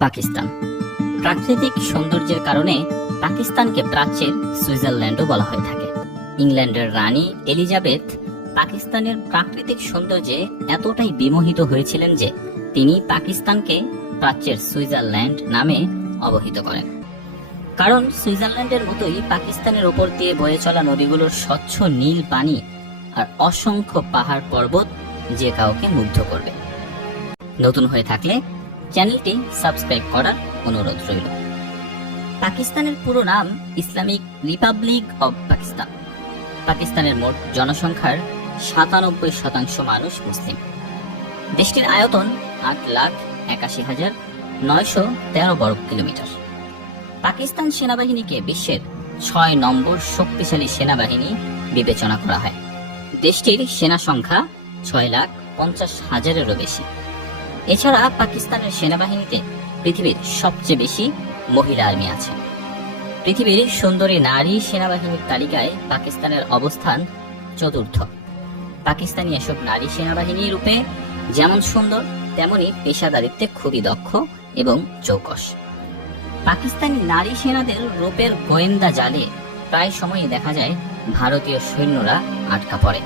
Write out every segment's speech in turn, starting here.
পাকিস্তান প্রাকৃতিক সৌন্দর্যের কারণে পাকিস্তানকে প্রাচ্যের সুইজারল্যান্ডও বলা হয়ে থাকে। ইংল্যান্ডের রানী এলিজাবেথ পাকিস্তানের প্রাকৃতিক সৌন্দর্যে এতটাই বিমোহিত হয়েছিলেন যে তিনি পাকিস্তানকে প্রাচ্যের সুইজারল্যান্ড নামে অবহিত করেন। কারণ সুইজারল্যান্ডের মতোই পাকিস্তানের ওপর দিয়ে বয়ে চলা নদীগুলোর স্বচ্ছ নীল পানি আর অসংখ্য পাহাড় পর্বত যে কাউকে মুগ্ধ করবে। নতুন হয়ে থাকলে চ্যানেলটি সাবস্ক্রাইব করার অনুরোধ রইল। পাকিস্তানের পুরো নাম ইসলামিক রিপাবলিক অব পাকিস্তান। পাকিস্তানের মোট জনসংখ্যার ৯৭% মানুষ মুসলিম। দেশটির আয়তন ৮,৮১,৯১৩ বর্গ কিলোমিটার। পাকিস্তান সেনাবাহিনীকে বিশ্বের ৬ নম্বর শক্তিশালী সেনাবাহিনী বিবেচনা করা হয়। দেশটির সেনা সংখ্যা ৬,৫০,০০০-এরও বেশি। এছাড়া পাকিস্তানের সেনাবাহিনীতে পৃথিবীর সবচেয়ে বেশি মহিলা আর্মি আছে। পৃথিবীর সুন্দরী নারী সেনাবাহিনীর তালিকায় পাকিস্তানের অবস্থান ৪র্থ। পাকিস্তানি এসব নারী সেনাবাহিনী রূপে যেমন সুন্দর তেমনি পেশাদারিত্বে খুবই দক্ষ এবং চৌকস। পাকিস্তানি নারী সেনাদের রূপের গোয়েন্দা জালে প্রায় সময়ই দেখা যায় ভারতীয় সৈন্যরা আটকা পড়ে।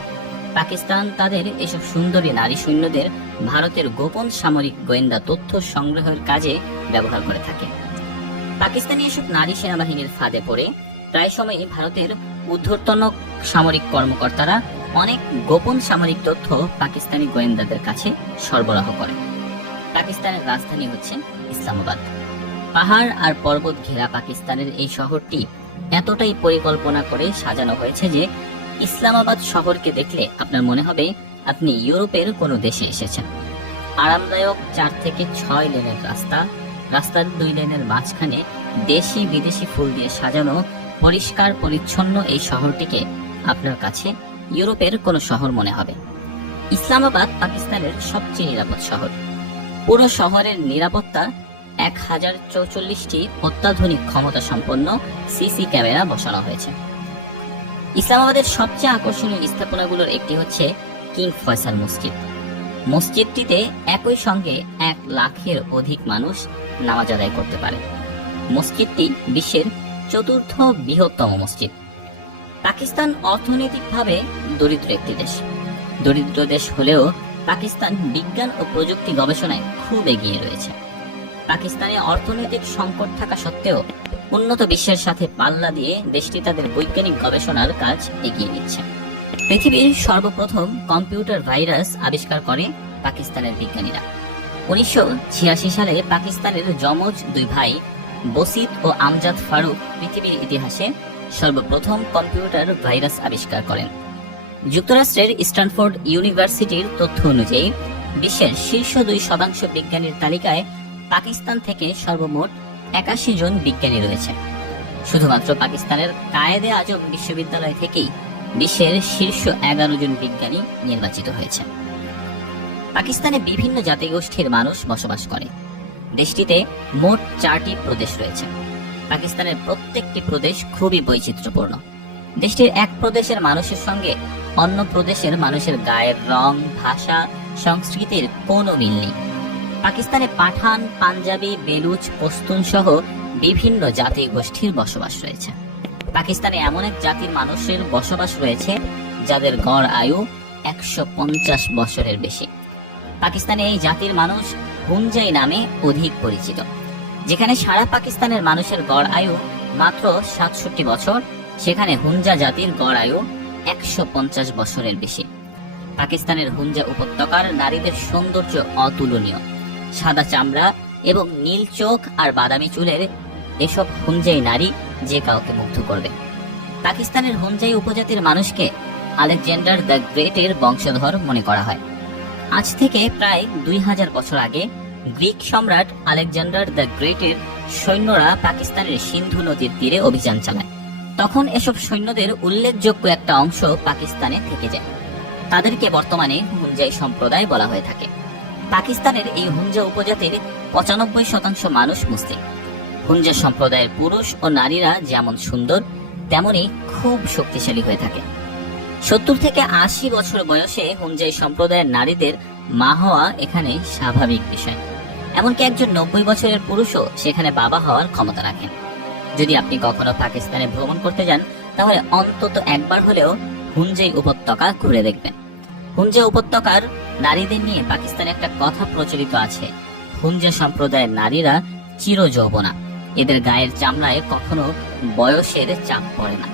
পাকিস্তান তাদের এসব সুন্দরী নারী সৈন্যদের ভারতের গোপন সামরিক গোয়েন্দা তথ্য সংগ্রহের কাজে ব্যবহার করে থাকে। পাকিস্তানি এসব নারী সেনাবাহিনীর ফাঁদে পড়ে প্রায় সময়ই ভারতের ঊর্ধ্বতন সামরিক কর্মকর্তারা অনেক গোপন সামরিক তথ্য পাকিস্তানি গোয়েন্দাদের কাছে সরবরাহ করে। পাকিস্তানের রাজধানী হচ্ছে ইসলামাবাদ। পাহাড় আর পর্বত ঘেরা পাকিস্তানের এই শহরটি এতটাই পরিকল্পনা করে সাজানো হয়েছে যে ইসলামাবাদ শহরকে দেখলে আপনার মনে হবে আপনি ইউরোপের কোনো দেশে এসেছেন। আরামদায়ক ৪ থেকে ৬ লেনের রাস্তার ২ লেনের মাঝখানে দেশি বিদেশি ফুল দিয়ে সাজানো পরিষ্কার পরিচ্ছন্ন এই শহরটিকে আপনার কাছে ইউরোপের কোনো শহর মনে হবে। ইসলামাবাদ পাকিস্তানের সবচেয়ে নিরাপদ শহর। পুরো শহরের নিরাপত্তা ১,০৪৪টি অত্যাধুনিক ক্ষমতা সম্পন্ন সিসি ক্যামেরা বসানো হয়েছে। ইসলামাবাদের সবচেয়ে আকর্ষণীয় স্থাপনাগুলোর একটি হচ্ছে কিং ফয়সাল মসজিদ। মসজিদটিতে একই সঙ্গে ১ লাখের অধিক মানুষ নামাজ আদায় করতে পারে। মসজিদটি বিশ্বের ৪র্থ বৃহত্তম মসজিদ। পাকিস্তান অর্থনৈতিকভাবে দরিদ্র একটি দেশ। দরিদ্র দেশ হলেও পাকিস্তান বিজ্ঞান ও প্রযুক্তি গবেষণায় খুব এগিয়ে রয়েছে। পাকিস্তানে অর্থনৈতিক সংকট থাকা সত্ত্বেও উন্নত বিশ্বের সাথে পাল্লা দিয়ে দেশটি তাদের বৈজ্ঞানিক গবেষণার কাজ এগিয়ে নিচ্ছে। পৃথিবীর সর্বপ্রথম কম্পিউটার ভাইরাস আবিষ্কার করে পাকিস্তানের বিজ্ঞানীরা। ১৯৮৬ সালে পাকিস্তানের যমজ ২ ভাই বসিত ও আমজাদ ফারুক পৃথিবীর ইতিহাসে সর্বপ্রথম কম্পিউটার ভাইরাস আবিষ্কার করেন। যুক্তরাষ্ট্রের স্ট্যানফোর্ড ইউনিভার্সিটির তথ্য অনুযায়ী বিশ্বের শীর্ষ ২% বিজ্ঞানীর তালিকায় পাকিস্তান থেকে সর্বমোট ৮১ জন বিজ্ঞানী রয়েছে। শুধুমাত্র পাকিস্তানের কায়েদে আজম বিশ্ববিদ্যালয় থেকেই বিশ্বের শীর্ষ ১১ জন বিজ্ঞানী নির্বাচিত হয়েছে। পাকিস্তানে বিভিন্ন জাতিগোষ্ঠীর মানুষ বসবাস করে। দেশটিতে মোট ৪টি প্রদেশ রয়েছে। পাকিস্তানের প্রত্যেকটি প্রদেশ খুবই বৈচিত্র্যপূর্ণ। দেশটির এক প্রদেশের মানুষের সঙ্গে অন্য প্রদেশের মানুষের গায়ের রং, ভাষা, সংস্কৃতির কোনো মিল নেই। পাকিস্তানে পাঠান, পাঞ্জাবি, বেলুচ, পশতুন সহ বিভিন্ন জাতি গোষ্ঠীর বসবাস রয়েছে। পাকিস্তানে এমন এক জাতির মানুষের বসবাস রয়েছে যাদের গড় আয়ু ১৫০ বছরের বেশি। পাকিস্তানে এই জাতির মানুষ হুনজাই নামে অধিক পরিচিত। যেখানে সারা পাকিস্তানের মানুষের গড় আয়ু মাত্র ৬৭ বছর, সেখানে হুনজা জাতির গড় আয়ু ১৫০ বছরের বেশি। পাকিস্তানের হুনজা উপত্যকার নারীদের সৌন্দর্য অতুলনীয়। সাদা চামড়া এবং নীল চোখ আর বাদামি চুলের এসব হুনজাই নারী যে কাউকে মুগ্ধ করবে। পাকিস্তানের হুনজাই উপজাতির মানুষকে আলেকজান্ডার দ্য গ্রেটের বংশধর মনে করা হয়। আজ থেকে প্রায় ২০০০ বছর আগে গ্রিক সম্রাট আলেকজান্ডার দ্য গ্রেটের সৈন্যরা পাকিস্তানের সিন্ধু নদীর তীরে অভিযান চালায়। তখন এসব সৈন্যদের উল্লেখযোগ্য একটা অংশ পাকিস্তানে থেকে যায়। তাদেরকে বর্তমানে হুনজাই সম্প্রদায় বলা হয়ে থাকে। পাকিস্তানের এই হুনজা উপজাতির ৯৫% মানুষ মুসলিম। হুনজা সম্প্রদায়ের পুরুষ ও নারীরা যেমন সুন্দর তেমনি খুব শক্তিশালী হয়ে থাকে। ৭০ থেকে ৮০ বছর বয়সে হুনজাই সম্প্রদায়ের নারীদের মা হওয়া এখানে স্বাভাবিক বিষয়। এমনকি একজন 90 বছরের পুরুষও সেখানে বাবা হওয়ার ক্ষমতা রাখেন। যদি আপনি কখনো পাকিস্তানে ভ্রমণ করতে যান, তাহলে অন্তত একবার হলেও হুঞ্জে উপত্যকা ঘুরে দেখবেন। হুঞ্জে উপত্যকার নারীদের নিয়ে পাকিস্তানে একটা কথা প্রচলিত আছে, হুঞ্জে সম্প্রদায়ের নারীরা চির যৌবনা, এদের গায়ের চামড়ায় কখনো বয়সের চাপ পড়ে না।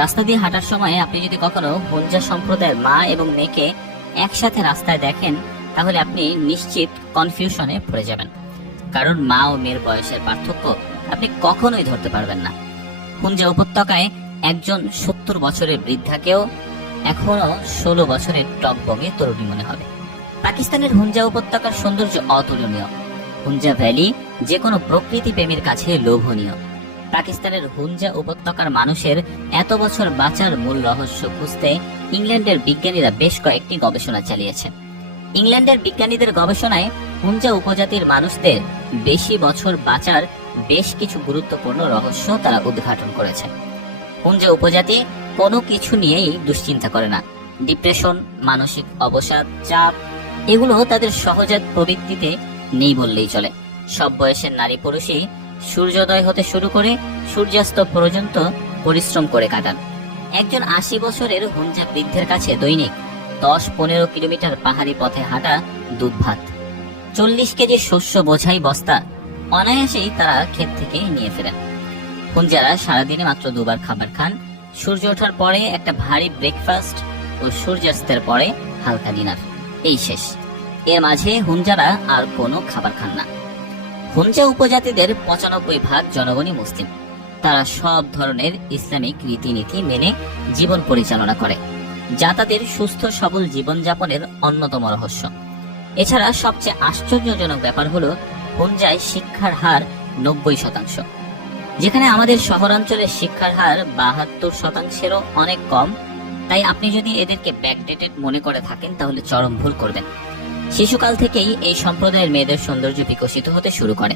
রাস্তা দিয়ে হাঁটার সময় আপনি যদি কখনো হুঞ্জা সম্প্রদায়ের মা এবং মেয়েকে একসাথে রাস্তায় দেখেন, তাহলে আপনি নিশ্চিত কনফিউশনে পড়ে যাবেন, কারণ মা ও মেয়ের বয়সের পার্থক্য আপনি কখনোই ধরতে পারবেন না। হুঞ্জা উপত্যকায় একজন 70 বছরের বৃদ্ধাকেও এখনো 16 বছরের টকবগে তরুণী মনে হবে। পাকিস্তানের হুঞ্জা উপত্যকার সৌন্দর্য অতুলনীয়। হুঞ্জা ভ্যালি যে কোনো প্রকৃতি প্রেমীর কাছে লোভনীয়। পাকিস্তানের হুঞ্জা উপত্যকার মানুষের এত বছর বাঁচার মূল রহস্য খুঁজতে ইংল্যান্ডের বিজ্ঞানীরা বেশ কয়েকটি গবেষণা চালিয়েছেন। ইংল্যান্ডের বিজ্ঞানীদের গবেষণায় হুঞ্জা উপজাতির মানুষদের বেশি বছর বাঁচার বেশ কিছু গুরুত্বপূর্ণ রহস্য তারা উদ্ঘাটন করেছে। হুঞ্জা উপজাতি কোনো কিছু নিয়েই দুশ্চিন্তা করে না। ডিপ্রেশন, মানসিক অবসাদ, চাপ এগুলো তাদের সহজাত প্রবৃত্তিতে নেই বললেই চলে। সব বয়সের নারী পুরুষই সূর্যোদয় হতে শুরু করে সূর্যাস্ত পর্যন্ত পরিশ্রম করে কাটান। একজন 80 বছরের হুঞ্জা বৃদ্ধের কাছে দৈনিক 10-15 কিলোমিটার পাহাড়ি পথে হাঁটা দুধ ভাত, 40 কেজি শস্য বোঝাই বস্তা অনায়াসেই তারা ক্ষেত থেকে নিয়ে ফেরেন। হুঞ্জারা সারাদিনে মাত্র 2 বার খাবার খান, সূর্য ওঠার পরে একটা ভারী ব্রেকফাস্ট ও সূর্যাস্তের পরে হালকা ডিনার, এই শেষ। এর মাঝে হুঞ্জারা আর কোনো খাবার খান না। হুঞ্জা উপজাতিদের 95% জনগণই মুসলিম। তারা সব ধরনের ইসলামিক রীতিনীতি মেনে জীবন পরিচালনা করে, যা তাদের সুস্থ সবল জীবনযাপনের অন্যতম রহস্য। এছাড়া সবচেয়ে আশ্চর্যজনক ব্যাপার হলো হুঞ্জায় শিক্ষার হার 90%। যেখানে আমাদের শহরাঞ্চলের শিক্ষার হার 72%-এরও অনেক কম। তাই আপনি যদি এদেরকে ব্যাকডেটেড মনে করে থাকেন, তাহলে চরম ভুল করবেন। শিশুকাল থেকেই এই সম্প্রদায়ের মেয়েদের সৌন্দর্য বিকশিত হতে শুরু করে।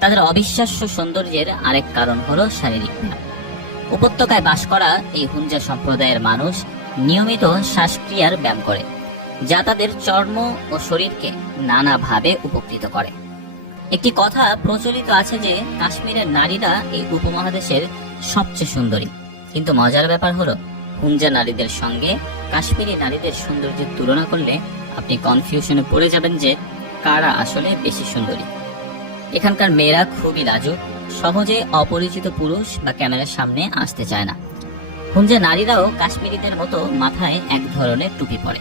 তাদের অবিশ্বাস্য সৌন্দর্যের আরেক কারণ হলো শারীরিক ব্যায়াম। উপত্যকায় বাস করা এই হুঞ্জা সম্প্রদায়ের মানুষ নিয়মিত শ্বাসক্রিয়ার ব্যায়াম করে, যা তাদের চর্ম ও শরীরকে নানাভাবে উপকৃত করে। একটি কথা প্রচলিত আছে যে কাশ্মীরের নারীরা এই উপমহাদেশের সবচেয়ে সুন্দরী, কিন্তু মজার ব্যাপার হলো হুঞ্জা নারীদের সঙ্গে কাশ্মীরি নারীদের সৌন্দর্যের তুলনা করলে আপনি কনফিউশনে পড়ে যাবেন যে কারা আসলে বেশি সুন্দরী। এখানকার মেয়েরা খুবই লাজুক, সহজে অপরিচিত পুরুষ বা ক্যামেরার সামনে আসতে চায় না। হুঞ্জা নারীরাও কাশ্মীরিদের মতো মাথায় এক ধরনের টুপি পরে।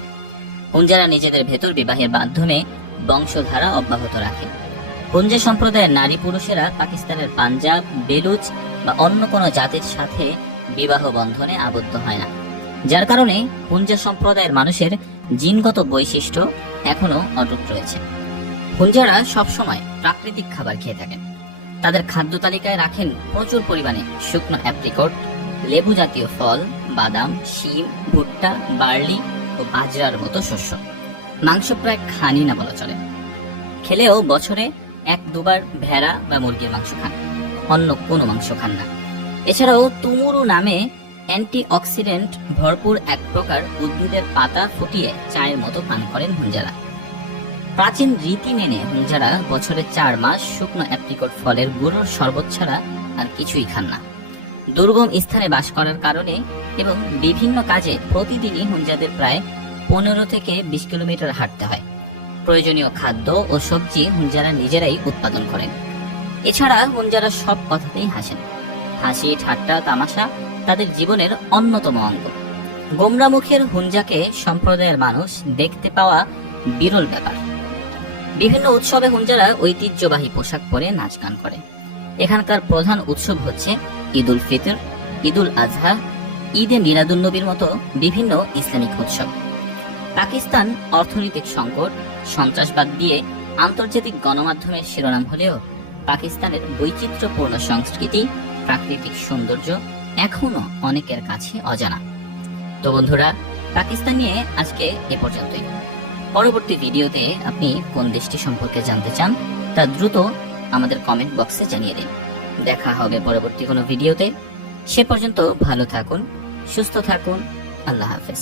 হুঞ্জারা নিজেদের ভেতর বিবাহের মাধ্যমে বংশধারা অব্যাহত রাখে। হুঞ্জা সম্প্রদায়ের নারী পুরুষেরা পাকিস্তানের পাঞ্জাব, বেলুচ বা অন্য কোনো জাতির সাথে বিবাহ বন্ধনে আবদ্ধ হয় না, যার কারণে হুঞ্জা সম্প্রদায়ের মানুষের জিনগত বৈশিষ্ট্য এখনো অটুট রয়েছে। হুঞ্জারা সবসময় প্রাকৃতিক খাবার খেয়ে থাকেন। তাদের খাদ্য তালিকায় রাখেন প্রচুর পরিমাণে শুকনো অ্যাপ্রিকট, লেবু জাতীয় ফল, বাদাম, শিম, ভুট্টা, বার্লি ও বাজরার মতো শস্য। মাংস প্রায় খানি না বলা চলে, খেলেও বছরে 1-2 বার ভেড়া বা মুরগির মাংস খান, অন্য কোনো মাংস খান না। এছাড়াও তুমুরু নামে অ্যান্টিঅক্সিডেন্ট ভরপুর এক প্রকার উদ্ভিদের পাতা ফুটিয়ে চায়ের মতো পান করেন হুঞ্জারা। প্রাচীন রীতি মেনে হুঞ্জারা বছরে 4 মাস শুকনো অ্যাপ্রিকট ফলের গুঁড়োর শরবত ছাড়া আর কিছুই খান না। দুর্গম স্থানে বাস করার কারণে এবং বিভিন্ন কাজে প্রতিদিনই হুঞ্জাদের প্রায় 15 থেকে 20 কিলোমিটার হাঁটতে হয়। প্রয়োজনীয় খাদ্য ও সবজি হুঞ্জারা নিজেরাই উৎপাদন করেন। এছাড়া হুঞ্জারা সব কথাতেই হাসেন। হাসি, ঠাট্টা, তামাশা তাদের জীবনের অন্যতম অঙ্গ। গোমরা মুখের হুঞ্জাকে সম্প্রদায়ের মানুষ দেখতে পাওয়া বিরল ব্যাপার। বিভিন্ন উৎসবে হুঞ্জারা ঐতিহ্যবাহী পোশাক পরে নাচ গান করে। এখানকার প্রধান উৎসব হচ্ছে ঈদ উল ফিতর, ঈদ উল আজহা, ঈদে মিলাদুন্নবীর মতো বিভিন্ন ইসলামিক উৎসব। পাকিস্তান অর্থনৈতিক সংকট, সন্ত্রাসবাদ দিয়ে আন্তর্জাতিক গণমাধ্যমের শিরোনাম হলেও পাকিস্তানের বৈচিত্র্যপূর্ণ সংস্কৃতি, প্রাকৃতিক সৌন্দর্য এখনো অনেকের কাছে অজানা। তো বন্ধুরা, পাকিস্তান নিয়ে আজকে এ পর্যন্তই। পরবর্তী ভিডিওতে আপনি কোন দেশটি সম্পর্কে জানতে চান তা দ্রুত আমাদের কমেন্ট বক্সে জানিয়ে দিন। দেখা হবে পরবর্তী কোনো ভিডিওতে। সে পর্যন্ত ভালো থাকুন, সুস্থ থাকুন। আল্লাহ হাফেজ।